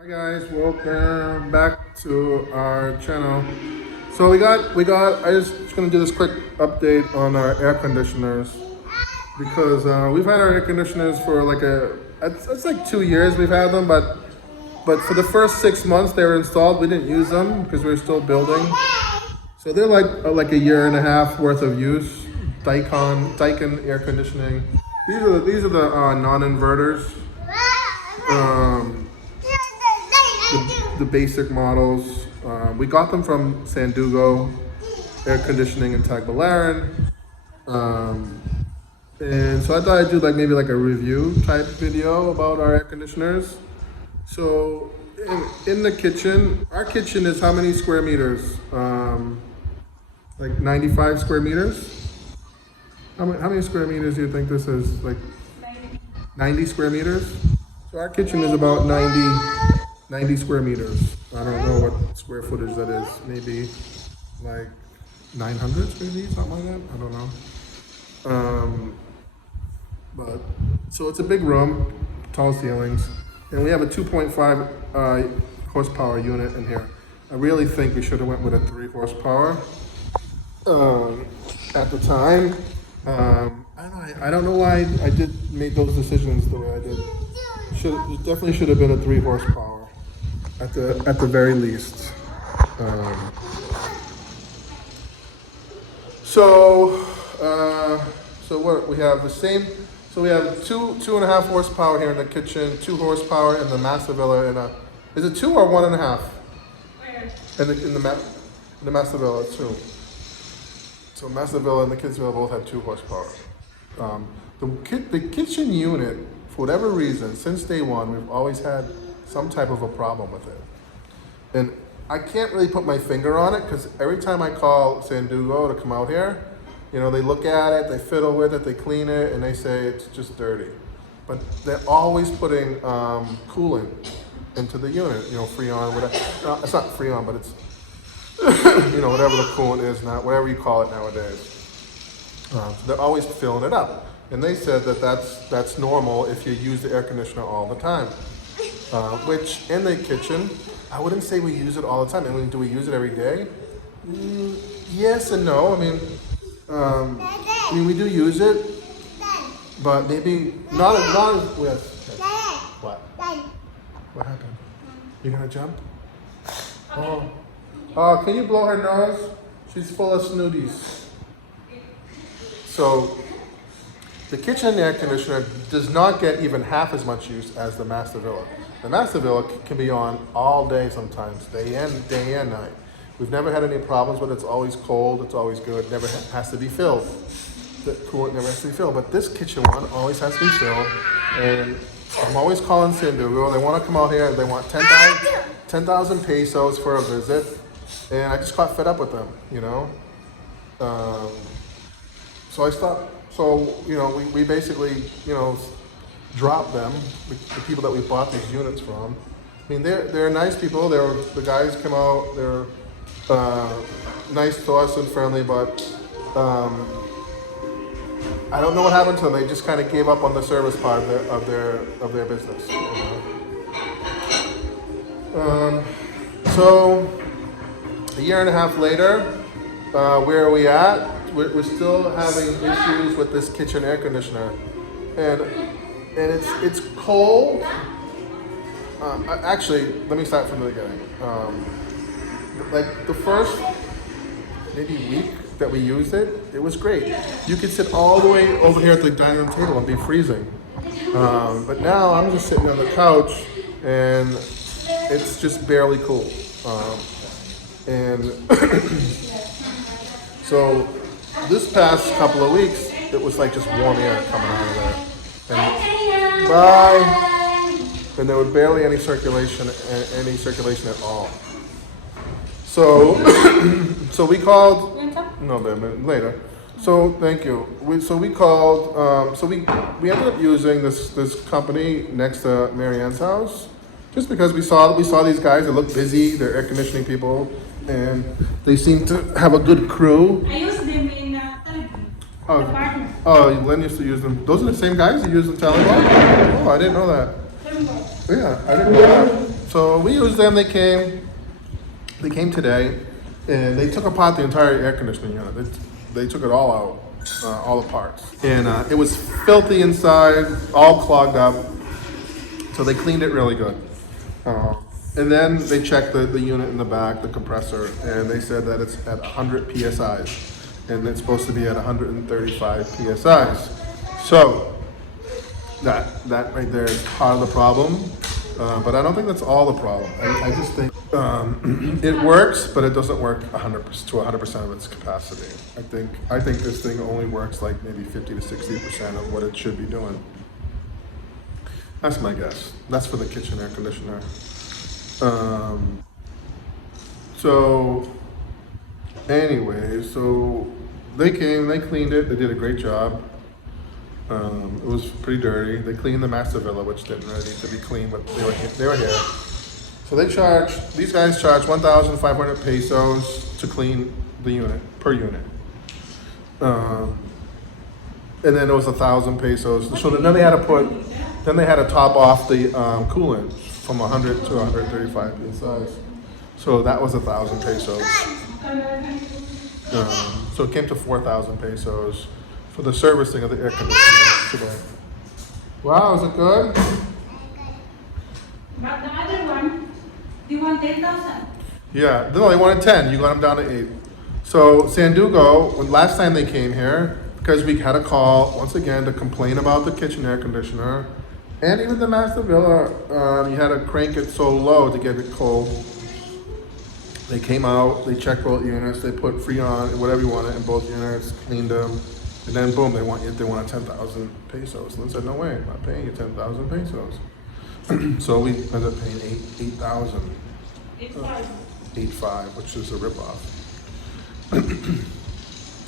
Hi guys, welcome back to our channel. So I just gonna do this quick update on our air conditioners because we've had our air conditioners for it's like 2 years we've had them, but for the first 6 months they were installed, we didn't use them because we were still building. So they're like a year and a half worth of use. Daikon air conditioning. These are the non-inverters. Um, the basic models. We got them from Sandugo Air Conditioning in Tagbilaran. Um, and so I thought I'd do maybe like a review type video about our air conditioners. So in the kitchen, our kitchen is how many square meters? Like 95 square meters. How many square meters do you think this is? Like 90 square meters? So our kitchen is about 90 square meters. I don't know what square footage that is. Maybe like 900 maybe, something like that. I don't know. But so it's a big room, tall ceilings, and we have a 2.5 horsepower unit in here. I really think we should have went with a 3 horsepower at the time. I don't know why I made those decisions the way I did. Definitely should have been a 3 horsepower at the very least. So what we have the same. So we have 2.5 horsepower here in the kitchen, 2 horsepower in the master villa. Is it 2 or 1.5? Where? In the master villa, 2. So master villa and the kids villa both have 2 horsepower. The kitchen unit, for whatever reason, since day one, we've always had some type of a problem with it. And I can't really put my finger on it because every time I call Sandugo to come out here, they look at it, they fiddle with it, they clean it, and they say it's just dirty. But they're always putting coolant into the unit, Freon, whatever. No, it's not Freon, but it's, whatever the coolant is, whatever you call it nowadays. They're always filling it up. And they said that that's normal if you use the air conditioner all the time. Which in the kitchen, I wouldn't say we use it all the time. I mean, do we use it every day? Yes and no. I mean, we do use it, but maybe not with. What? What happened? You gonna jump? Oh, can you blow her nose? She's full of snooties. So, the kitchen air conditioner does not get even half as much use as the master villa. The master villa can be on all day sometimes, day and night. We've never had any problems with it. It's always cold, it's always good, never has to be filled. The coolant never has to be filled, but this kitchen one always has to be filled. And I'm always calling Sandugo. They want to come out here, they want 10,000 pesos for a visit. And I just got fed up with them, So I stopped. So, we basically, dropped them, the people that we bought these units from. I mean, they're nice people. The guys come out, they're nice to us and friendly, but I don't know what happened to them. They just kind of gave up on the service part of their business. So a year and a half later, where are we at? We're still having issues with this kitchen air conditioner, and it's cold. Actually, let me start from the beginning. Like the first maybe week that we used it, it was great. You could sit all the way over here at the dining room table and be freezing. But now I'm just sitting on the couch and it's just barely cool. And so this past couple of weeks, it was like just warm air coming out of there. And and there was barely any circulation at all. So, so we called. No, later. So thank you. We called. So we ended up using this company next to Marianne's house, just because we saw these guys. They look busy. They're air conditioning people, and they seem to have a good crew. I use them in the apartment. Oh, Len used to use them. Those are the same guys that use the Taliban? Oh, I didn't know that. Yeah, I didn't know that. So we used them. They came today, and they took apart the entire air conditioning unit. They took it all out, all the parts, and it was filthy inside, all clogged up. So they cleaned it really good. And then they checked the unit in the back, the compressor, and they said that it's at 100 psi's, and it's supposed to be at 135 psi's. So that right there is part of the problem, but I don't think that's all the problem. I just think it works, but it doesn't work 100% to 100% of its capacity. I think this thing only works like maybe 50 to 60% of what it should be doing. That's my guess. That's for the kitchen air conditioner. So anyway, so they came, they cleaned it, they did a great job. It was pretty dirty. They cleaned the master villa, which didn't really need to be cleaned, but they were here. So these guys charge 1,500 pesos to clean the unit, per unit. And then it was 1,000 pesos. So then they had to top off the coolant from 100 to 135 psi's. So that was 1,000 pesos. So it came to 4,000 pesos for the servicing of the air conditioner today. Wow, is it good? But the other one, you want 10,000? Yeah, no, they wanted 10. You got them down to 8. So Sandugo, when last time they came here, because we had a call once again to complain about the kitchen air conditioner, and even the master villa, you had to crank it so low to get it cold. They came out, they checked both units, they put Freon, whatever you wanted in both units, cleaned them, and then boom, they wanted 10,000 pesos. And I said, no way, I'm not paying you 10,000 pesos. So we ended up paying 8,000. 8.5, which is a ripoff.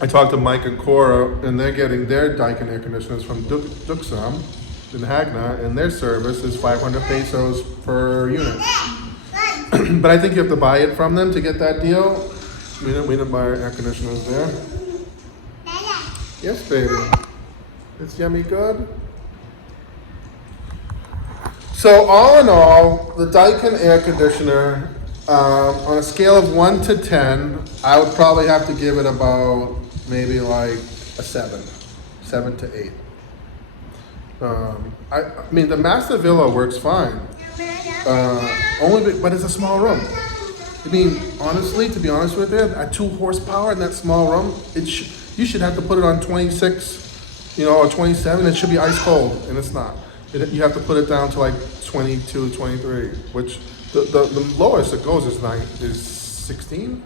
I talked to Mike and Cora, and they're getting their Daikon air conditioners from Duxam in Hagna, and their service is 500 pesos per unit. But I think you have to buy it from them to get that deal. We didn't buy our air conditioners there. Yes, baby. It's yummy good. So all in all, the Daikon air conditioner, on a scale of 1 to 10, I would probably have to give it about maybe like a 7 to 8. I mean, the master villa works fine. But it's a small room. I mean, honestly, to be honest with you, at 2 horsepower in that small room, you should have to put it on 26, or 27. It should be ice cold, and it's not. You have to put it down to like 22, 23, which the lowest it goes is 16.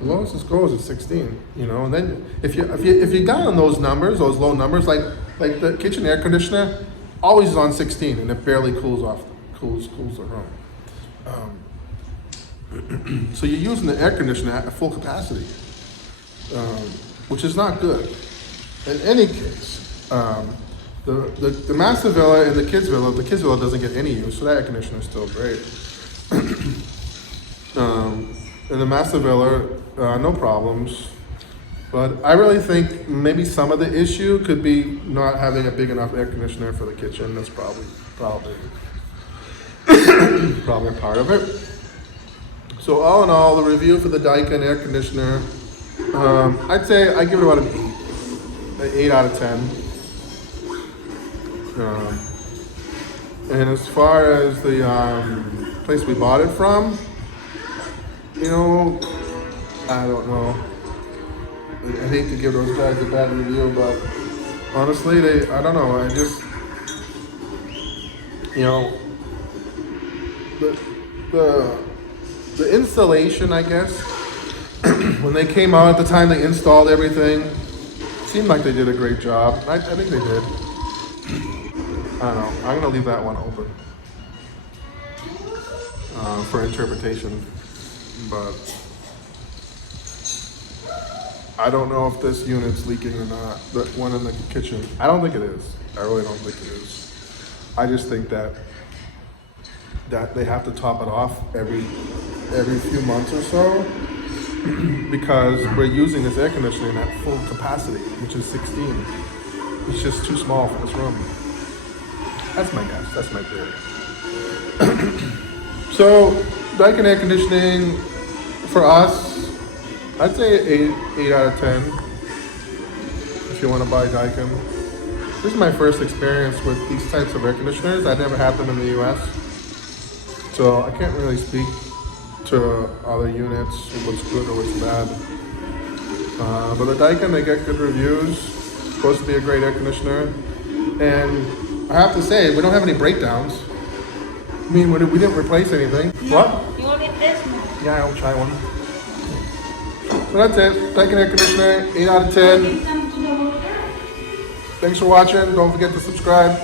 The lowest it goes is 16. And then if you got on those numbers, those low numbers, like the kitchen air conditioner, always is on 16, and it barely cools the room. So you're using the air conditioner at full capacity, which is not good. In any case, the master villa and the kids villa doesn't get any use, so that air conditioner is still great. In the master villa, no problems. But I really think maybe some of the issue could be not having a big enough air conditioner for the kitchen. That's probably a part of it. So all in all, the review for the Daikon air conditioner, I'd say I give it about an 8 out of 10. And as far as the place we bought it from, I don't know. I hate to give those guys a bad review, but honestly, I don't know. I just, the installation, I guess, when they came out at the time they installed everything, seemed like they did a great job. I think they did. I don't know. I'm gonna leave that one open for interpretation, but I don't know if this unit's leaking or not. The one in the kitchen, I don't think it is. I really don't think it is. I just think that they have to top it off every few months or so because we're using this air conditioning at full capacity, which is 16. It's just too small for this room. That's my guess. That's my theory. So, Daikon air conditioning for us, I'd say 8 out of 10 if you want to buy Daikon. This is my first experience with these types of air conditioners. I never had them in the US. So I can't really speak to other units, what's good or what's bad. But the Daikon, they get good reviews. It's supposed to be a great air conditioner. And I have to say, we don't have any breakdowns. I mean, we didn't replace anything. What? You want it this one? Yeah, I'll try one. So that's it. Daikon air conditioner, 8 out of 10. Give some to the water. Thanks for watching. Don't forget to subscribe.